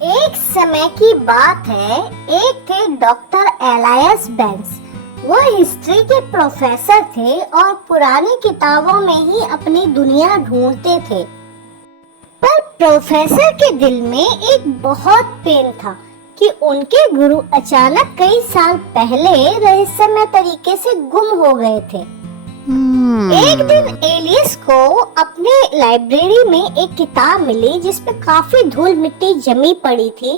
एक समय की बात है, एक थे डॉक्टर एलायस बेंस। वो हिस्ट्री के प्रोफेसर थे और पुरानी किताबों में ही अपनी दुनिया ढूंढते थे। पर प्रोफेसर के दिल में एक बहुत पेन था कि उनके गुरु अचानक कई साल पहले रहस्यमय तरीके से गुम हो गए थे। एक दिन एलियस को अपने लाइब्रेरी में एक किताब मिली जिसपे काफी धूल मिट्टी जमी पड़ी थी।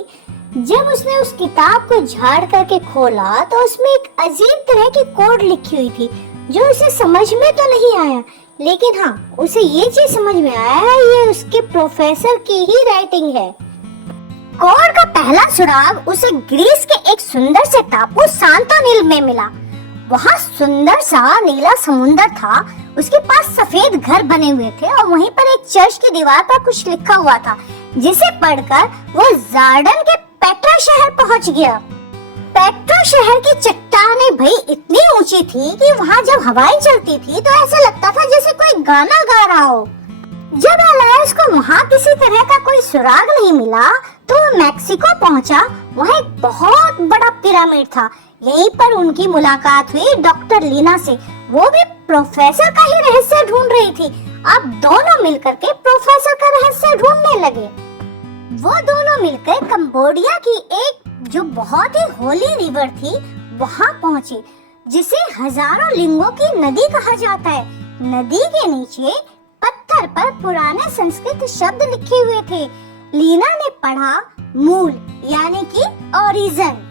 जब उसने उस किताब को झाड़ करके खोला तो उसमें एक अजीब तरह की कोड लिखी हुई थी जो उसे समझ में तो नहीं आया, लेकिन हाँ, उसे ये चीज समझ में आया ये उसके प्रोफेसर की ही राइटिंग है। कोड का पहला सुराग उसे ग्रीस के एक सुंदर से टापू सांतोनिल में मिला। वहाँ सुंदर सा नीला समुंदर था, उसके पास सफेद घर बने हुए थे और वहीं पर एक चर्च की दीवार पर कुछ लिखा हुआ था, जिसे पढ़कर वो जार्डन के पेट्रा शहर पहुंच गया। पेट्रा शहर की चट्टानें भाई इतनी ऊंची थी कि वहाँ जब हवाएं चलती थी तो ऐसा लगता था जैसे कोई गाना गा रहा हो। जब एलायस को वहाँ किसी तरह का कोई सुराग नहीं मिला तो वो मैक्सिको पहुँचा। वहाँ एक बहुत बड़ा पिरामिड था। यहीं पर उनकी मुलाकात हुई डॉक्टर लीना से। वो भी प्रोफेसर का ही रहस्य ढूंढ रही थी। अब दोनों मिलकर के प्रोफेसर का रहस्य ढूंढने लगे। वो दोनों मिलकर कंबोडिया की एक जो बहुत ही होली रिवर थी वहाँ पहुँचे, जिसे हजारों लिंगों की नदी कहा जाता है। नदी के नीचे पत्थर पर पुराने संस्कृत शब्द लिखे हुए थे। लीना ने पढ़ा मूल यानी कि ओरिजिन।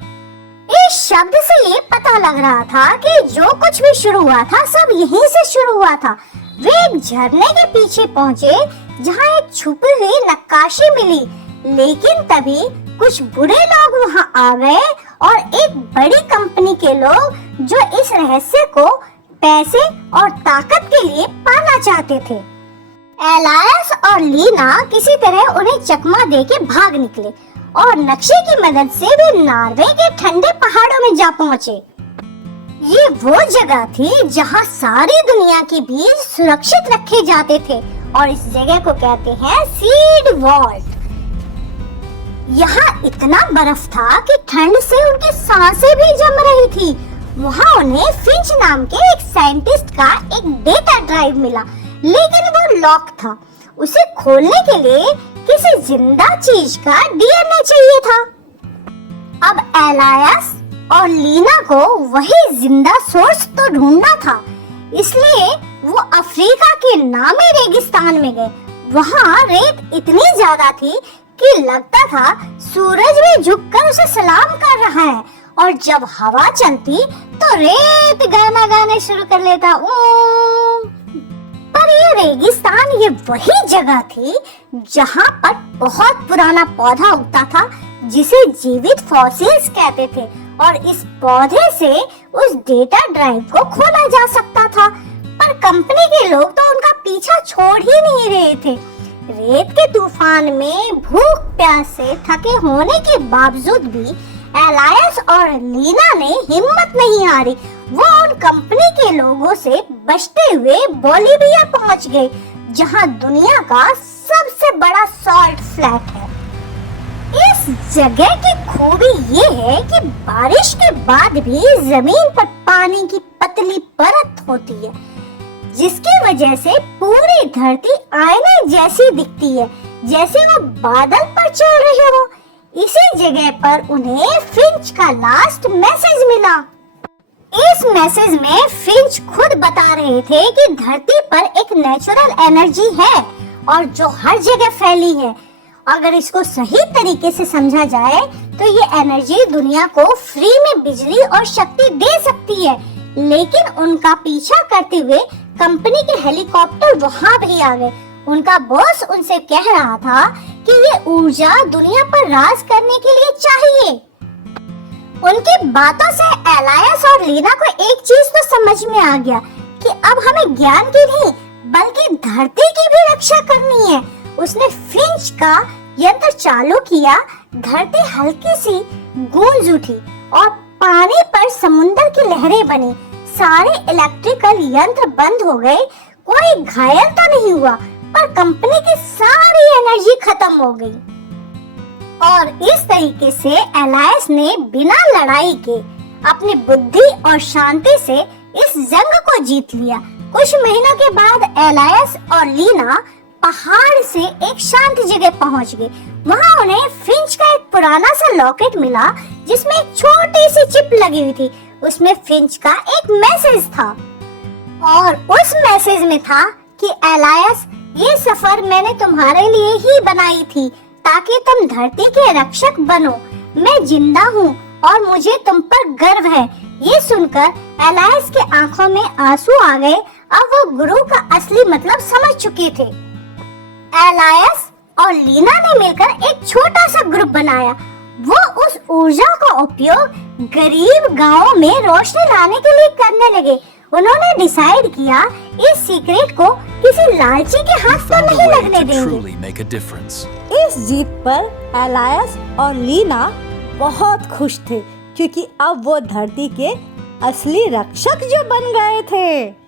इस शब्द से ये पता लग रहा था कि जो कुछ भी शुरू हुआ था सब यहीं से शुरू हुआ था। वे एक झरने के पीछे पहुँचे जहाँ एक छुपी हुई नक्काशी मिली, लेकिन तभी कुछ बुरे लोग वहाँ आ गए और एक बड़ी कंपनी के लोग जो इस रहस्य को पैसे और ताकत के लिए पाना चाहते थे। एलायस और लीना किसी तरह उन्हें चकमा देके भाग निकले और नक्शे की मदद से वे नॉर्वे के ठंडे पहाड़ों में जा पहुंचे। ये वो जगह थी जहां सारी दुनिया के बीज सुरक्षित रखे जाते थे और इस जगह को कहते हैं सीड वॉल्ट। यहाँ इतना बर्फ था कि ठंड से उनकी सांसें भी जम रही थी। वहाँ उन्हें फिंच नाम के एक साइंटिस्ट का एक डेटा ड्राइव मिला, लेकिन वो लॉक था। उसे खोलने के लिए किसी जिंदा चीज का डीएनए चाहिए था। अब एलायस और लीना को वही जिंदा सोर्स तो ढूंढना था, इसलिए वो अफ्रीका के नामी रेगिस्तान में गए। वहाँ रेत इतनी ज्यादा थी कि लगता था सूरज भी झुककर उसे सलाम कर रहा है, और जब हवा चलती तो रेत गाना गाने शुरू कर लेता। पर ये रेगिस्तान ये वही जगह थी जहाँ पर बहुत पुराना पौधा उगता था जिसे जीवित फॉसिल्स कहते थे, और इस पौधे से उस डेटा ड्राइव को खोला जा सकता था। पर कंपनी के लोग तो उनका पीछा छोड़ ही नहीं रहे थे। रेत के तूफान में भूख प्यास से थके होने के बावजूद भी एलायस और लीना ने हिम्मत नहीं हारी। वो उन कंपनी के लोगों से बचते हुए बोलिविया पहुंच गए, जहां दुनिया का सबसे बड़ा सॉल्ट फ्लैट है। इस जगह की खूबी ये है कि बारिश के बाद भी जमीन पर पानी की पतली परत होती है, जिसकी वजह से पूरी धरती आईने जैसी दिखती है, जैसे वो बादल पर चल रहे हो। इसी जगह पर उन्हें फिंच का लास्ट मैसेज मिला। इस मैसेज में फिंच खुद बता रहे थे कि धरती पर एक नेचुरल एनर्जी है और जो हर जगह फैली है। अगर इसको सही तरीके से समझा जाए तो ये एनर्जी दुनिया को फ्री में बिजली और शक्ति दे सकती है। लेकिन उनका पीछा करते हुए कंपनी के हेलीकॉप्टर वहाँ भी आ गए। उनका बॉस उनसे कह रहा था कि ये ऊर्जा दुनिया पर राज करने के लिए चाहिए। उनकी बातों से एलायस और लीना को एक चीज तो समझ में आ गया कि अब हमें ज्ञान की नहीं बल्कि धरती की भी रक्षा करनी है। उसने फिंच का यंत्र चालू किया। धरती हल्की सी गूंज उठी और पानी पर समुद्र की लहरें बनी। सारे इलेक्ट्रिकल यंत्र बंद हो गए। कोई घायल तो नहीं हुआ, पर कंपनी की सारी एनर्जी खत्म हो गई। और इस तरीके से एलायस ने बिना लड़ाई के अपनी बुद्धि और शांति से इस जंग को जीत लिया। कुछ महीनों के बाद एलायस और लीना पहाड़ से एक शांत जगह पहुंच गए। वहां उन्हें फिंच का एक पुराना सा लॉकेट मिला जिसमें एक छोटी सी चिप लगी हुई थी। उसमें फिंच का एक मैसेज था और उस मैसेज में था कि एलायस, ये सफर मैंने तुम्हारे लिए ही बनाई थी ताकि तुम धरती के रक्षक बनो। मैं जिंदा हूँ और मुझे तुम पर गर्व है। ये सुनकर एलायस के आंखों में आंसू आ गए। अब वो गुरु का असली मतलब समझ चुके थे। एलायस और लीना ने मिलकर एक छोटा सा ग्रुप बनाया। वो उस ऊर्जा का उपयोग गरीब गांवों में रोशनी लाने के लिए करने लगे। उन्होंने डिसाइड किया इस सीक्रेट को किसी लालची के हाथ तो नहीं लगने देंगे। इस जीत पर एलायस और लीना बहुत खुश थे क्योंकि अब वो धरती के असली रक्षक जो बन गए थे।